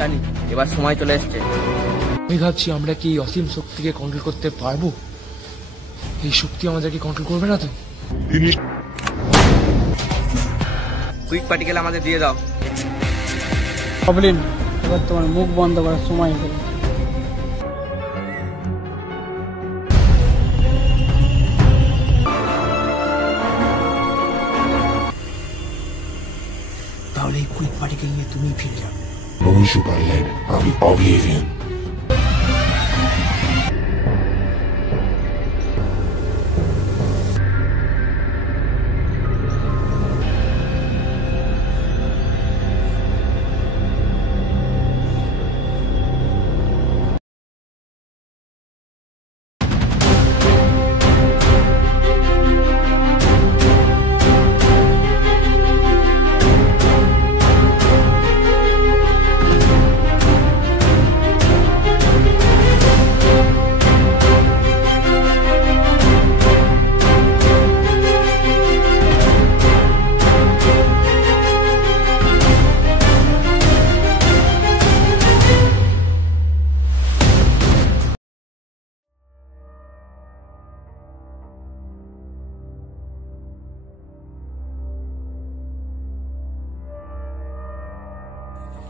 জানি এবার সময় চলে এসছে। আমি ভাবছি আমরা কি অসীম শক্তিকে কন্ট্রোল করতে পারবো? এই শক্তি আমাদেরকে কন্ট্রোল করবে না তো? কুইক পার্টিকেল আমাদের দিয়ে দাও। গবলিন, এবার তোমার মুখ বন্ধ করার সময় হলো। তাহলে এই কুইক পার্টিকেল নিয়ে তুমি ফিরে যাও। নই সুপারল্যান্ড, আমি অবলিভিয়ান।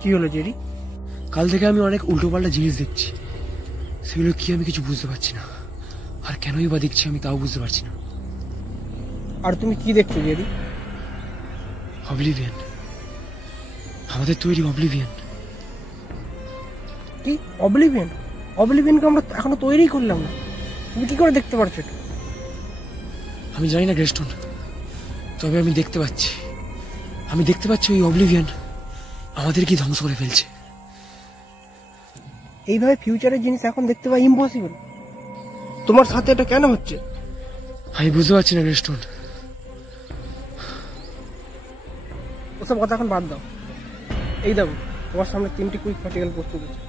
কি হলো জেরি? কাল থেকে আমি অনেক উল্টোপাল্টা জিনিস দেখছি। সেগুলো কি আমি কিছু বুঝতে পারছি না, আর কেনই বা দেখছি আমি তাও বুঝতে পারছি না। আর তুমি কি দেখছো জেরি? অবলিভিয়ান, আমাদের তৈরি অবলিভিয়ান। কি অবলিভিয়ান? অবলিভিয়ানকে আমরা এখনো তৈরি করলাম না, তুমি কি করে দেখতে পারছো এটা? আমি জানি না গ্রেস্টন, তবে আমি দেখতে পাচ্ছি ওই অবলিভিয়ান আমাদের কি ধ্বংস করে ফেলছে। এইভাবে ফিউচারের জিনিস এখন দেখতে পাওয়া ইম্পসিবল। তোমার সাথে এটা কেন হচ্ছে? আমি বুঝতে পারছি না গ্রেস্টন। ওসব কথা এখন বাদ দাও। এই দেখো, তোমার সামনে 3টি কুইক পার্টিকেল প্রস্তুত আছে।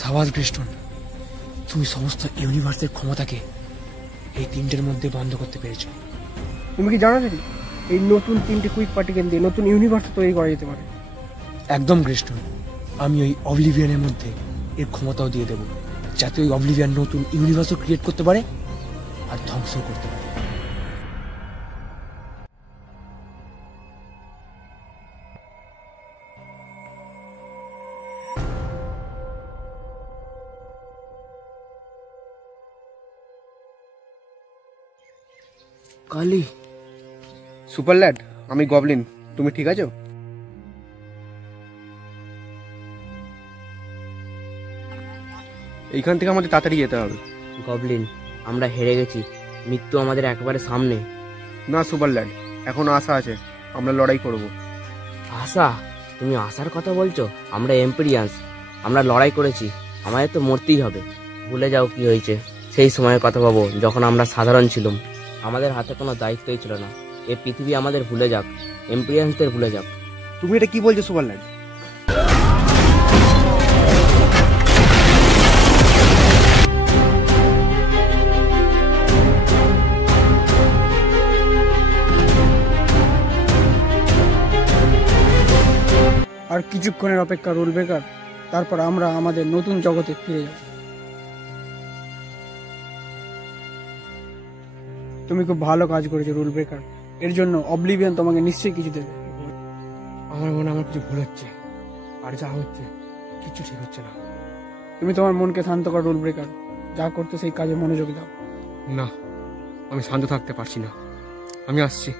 সাবাস গ্রেস্টন, তুমি সমস্ত ইউনিভার্সের ক্ষমতাকে এই 3টের মধ্যে বন্ধ করতে পেরেছো। তুমি কি জানো জেরি, এই নতুন 3টি কুইক পার্টিকেল দিয়ে নতুন ইউনিভার্স তৈরি করা যেতে পারে। একদম গ্রেস্টন, আমি ওই অবলিভিয়ানের মধ্যে এর ক্ষমতাও দিয়ে দেব, যাতে ওই অবলিভিয়ান নতুন ইউনিভার্সও ক্রিয়েট করতে পারে আর ধ্বংস করতে পারে। কালি, সুপারল্যান্ড, আমি গবলিন, তুমি ঠিক আছো? এইখান থেকে আমাদের তাড়াতাড়ি যেতে হবে। গবলিন, আমরা হেরে গেছি, মৃত্যু আমাদের একেবারে সামনে। না সুপারল্যান্ড, এখনো আশা আছে, আমরা লড়াই করব। আশা? তুমি আশার কথা বলছো? আমরা এম্পিরিয়ান্স, আমরা লড়াই করেছি, আমাদের তো মরতেই হবে। ভুলে যাও কি হয়েছে, সেই সময়ের কথা ভাবো যখন আমরা সাধারণ ছিলাম, আমাদের হাতে কোনো দায়িত্বই ছিল না। এই পৃথিবী আমাদের ভুলে যাক, এম্পিরিয়ান্সদের ভুলে যাক। তুমি এটা কি বলছো সুপারল্যান্ড? আর কিছুক্ষণের অপেক্ষা রুল ব্রেকার, তারপর আমরা আমাদের নতুন জগতে ফিরে যাব। তুমি খুব ভালো কাজ করেছো রুল ব্রেকার, এর জন্য অবলিভিয়ান তোমাকে নিশ্চয়ই কিছু দেবে। আমার মনে আমার কিছু ভুল হচ্ছে, আর যা হচ্ছে কিছু ঠিক হচ্ছে না। তুমি তোমার মনকে শান্ত করো রুল ব্রেকার, যা করতে সেই কাজে মনোযোগ দাও। না, আমি শান্ত থাকতে পারছি না, আমি আসছি।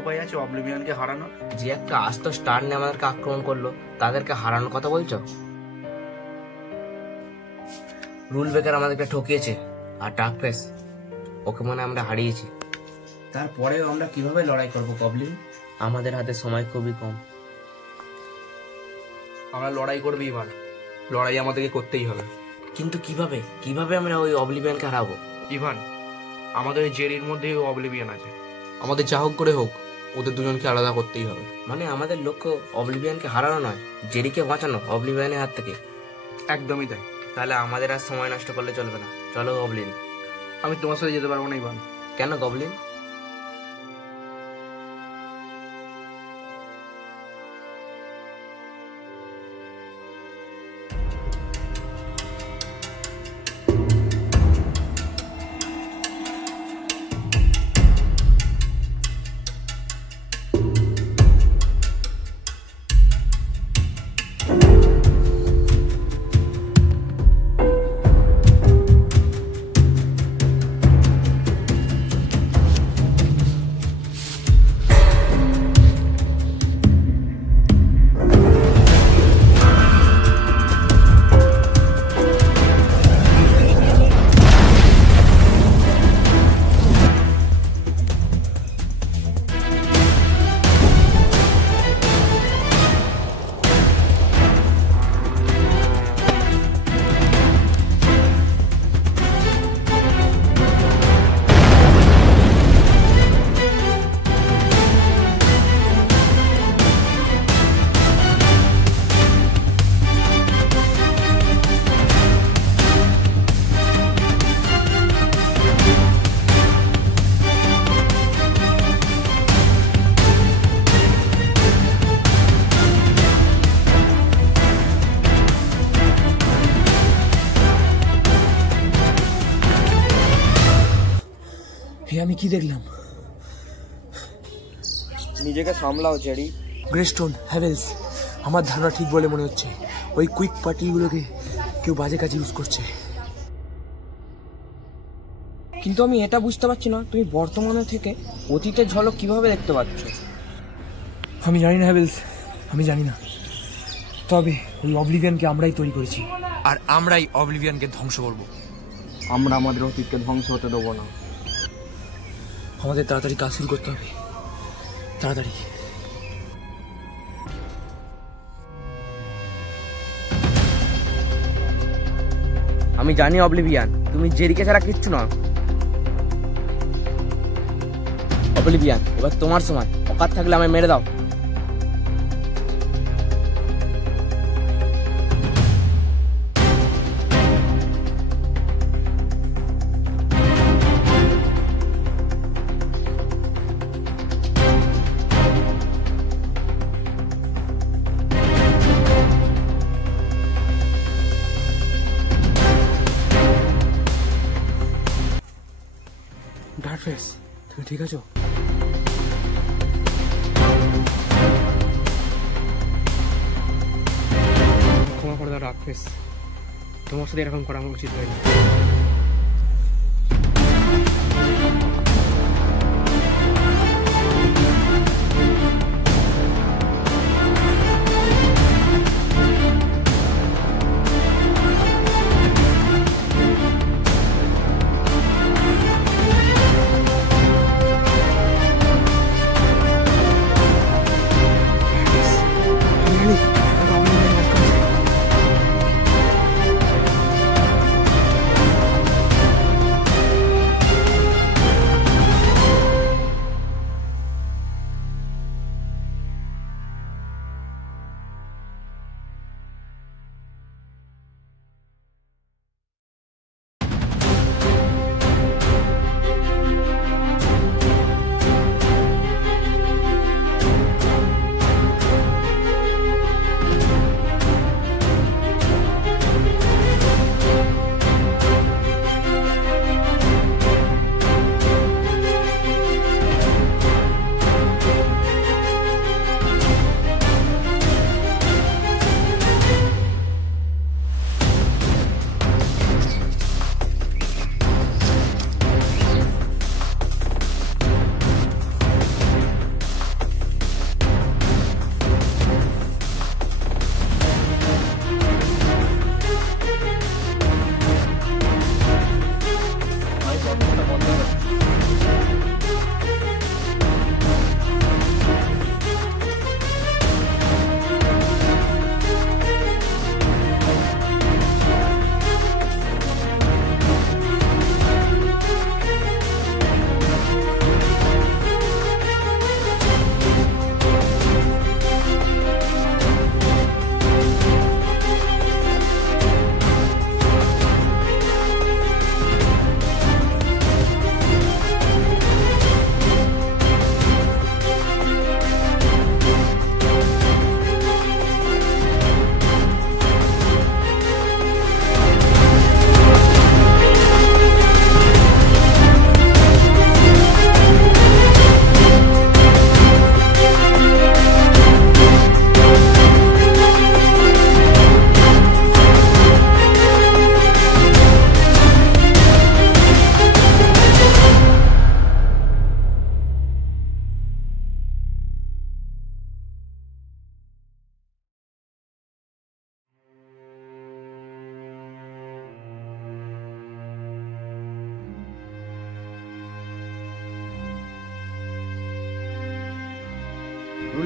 উপায় আছে অবলিভিয়ানকে হারানো? যে একটা আস্ত স্টার নিয়ে আমাদেরকে আক্রমণ করলো, তাদেরকে হারানোর কথা বলছো? রুল ব্রেকার আমাদেরকে ঠকিয়েছে, আর ডার্কফেস ওকে মনে আমরা হারিয়েছি। তারপরেও আমরা কিভাবে লড়াই করবো গবলিন? আমাদের হাতে সময় খুবই কম। আমরা লড়াই করবো এবার, লড়াই আমাদেরকে করতেই হবে। কিন্তু কিভাবে কিভাবে আমরা ওই অবলিভিয়ানকে হারাবো? ইভান, আমাদের ওই জেরির মধ্যেই অবলিভিয়ান আছে, আমাদের যা হোক করে হোক ওদের দুজনকে আলাদা করতেই হবে। মানে আমাদের লক্ষ্য অবলিভিয়ানকে হারানো নয়, জেরিকে বাঁচানো অবলিভিয়ানের হাত থেকে। একদমই তাই। তাহলে আমাদের আর সময় নষ্ট করলে চলবে না, চলো গবলিন। আমি তোমার সাথে যেতে পারবো না ইভান। কেন গবলিন? আমি কি দেখলাম? নিজেকে সামলাও জেরি। গ্রেস্টোন, হ্যাভেলস, আমার ধারণা ঠিক বলে মনে হচ্ছে। ওই কুইক পার্টিগুলোকে কেউ বাজে কাজে ইউজ করছে। কিন্তু আমি এটা বুঝতে পারছি না, তুমি বর্তমানে থেকে অতীতের ঝলক কিভাবে দেখতে পাচ্ছ? আমি জানি না হ্যাভেলস, আমি জানি না। তবে ওই অবলিভিয়ানকে আমরাই তৈরি করেছি, আর আমরাই অবলিভিয়ানকে ধ্বংস করব। আমরা আমাদের অতীতকে ধ্বংস হতে দেবো না। আমাদের তাড়াতাড়ি কাজ শুরু করতে হবে, তাড়াতাড়ি। আমি জানি অবলিভিয়ান, তুমি জেরিকে ছাড়া কিচ্ছু না। অবলিভিয়ান, এবার তোমার সময়। অকাত থাকলে আমায় মেরে দাও। ডার্কফেস, তুমি ঠিক আছো? ক্ষমা করে দাও ডার্কফেস, তোমার সাথে এরকম করা আমার উচিত হয়নি।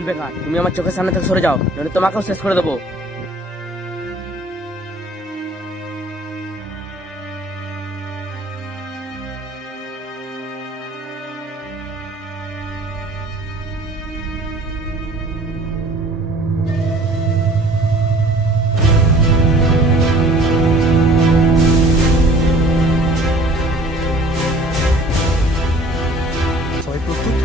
বেকার, তুমি আমার চোখের সামনে থেকে সরে যাও, নইলে তোমাকেও শেষ করে দেবো। সবাই প্রস্তুত?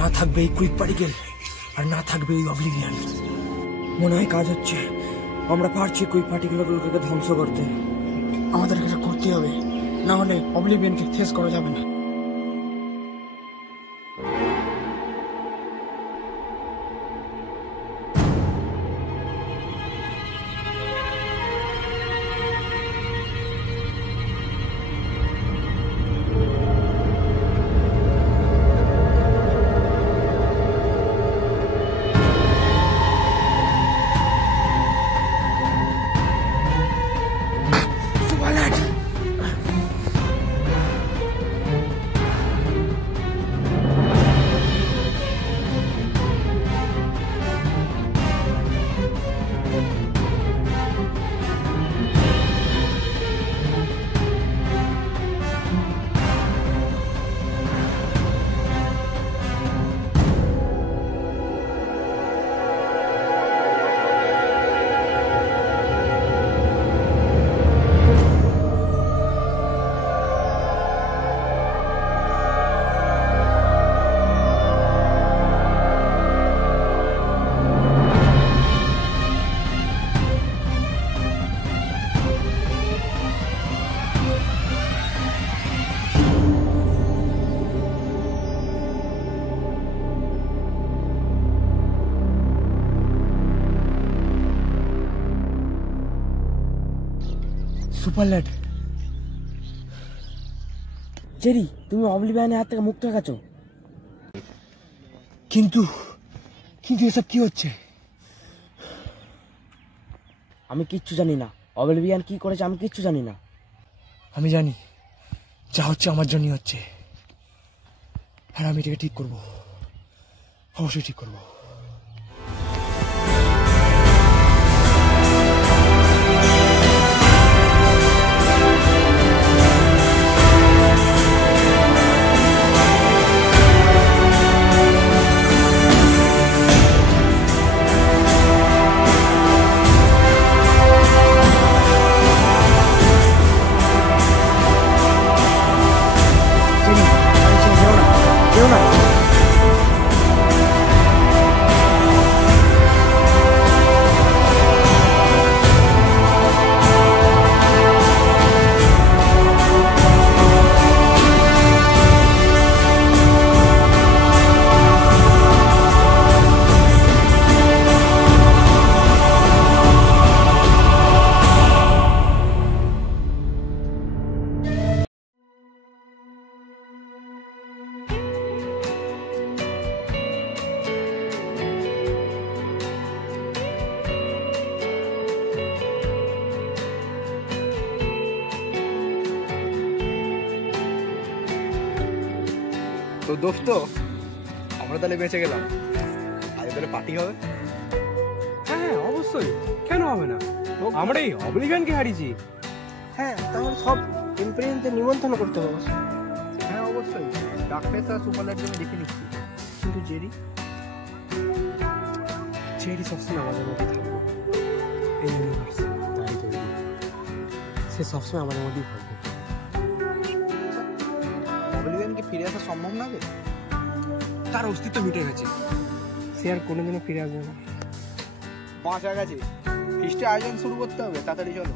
না থাকবে এই কুইক পার্টিকেল, আর না থাকবে ওই অবলিভিয়ান। মনে হয় কাজ হচ্ছে, আমরা পারছি কুইক পার্টিকেলগুলোকে ধ্বংস করতে। আমাদের এটা করতে হবে, না হলে অবলিভিয়ানকে শেষ করা যাবে না। সুপার ল্যাড, জেরি, তুমি অবলিভিয়ানের হাত থেকে মুক্ত হয়ে গেছো। কিন্তু কিন্তু এসব কি হচ্ছে? আমি কিচ্ছু জানি না, অবলিভিয়ান কি করেছে আমি কিচ্ছু জানি না। আমি জানি যা হচ্ছে আমার জন্যই হচ্ছে, আর আমি এটাকে ঠিক করবো, অবশ্যই ঠিক করবো। জেরি, আমি ছেড়ে যেও না, যেও না। তো দোস্ত আমরা তাহলে বেঁচে গেলাম, আজ তাহলে পার্টি হবে। হ্যাঁ অবশ্যই, কেন হবে না? আমরা এই অবলিভিয়ানকে হারিয়েছি। হ্যাঁ, তাহলে সব এম্পেরিয়ানদের নিমন্ত্রণ করতে হবে অবশ্য। হ্যাঁ অবশ্যই, ডাকফেস আর সুপারলাইট জন্য দেখে নিচ্ছি। কিন্তু জেরি সবসময় আমাদের মধ্যে থাকবে, এই ইউনিভার্স তাই তৈরি, সে সবসময় আমাদের মধ্যেই থাকবে। অবলিভিয়ান কি ফিরে আসা সম্ভব না? তার অস্তিত্ব মিটে গেছে, সে আর কোনোদিনও ফিরে আসবে না। 5 গেছে, ফিস্টের আয়োজন শুরু করতে হবে, তাড়াতাড়ি চলো।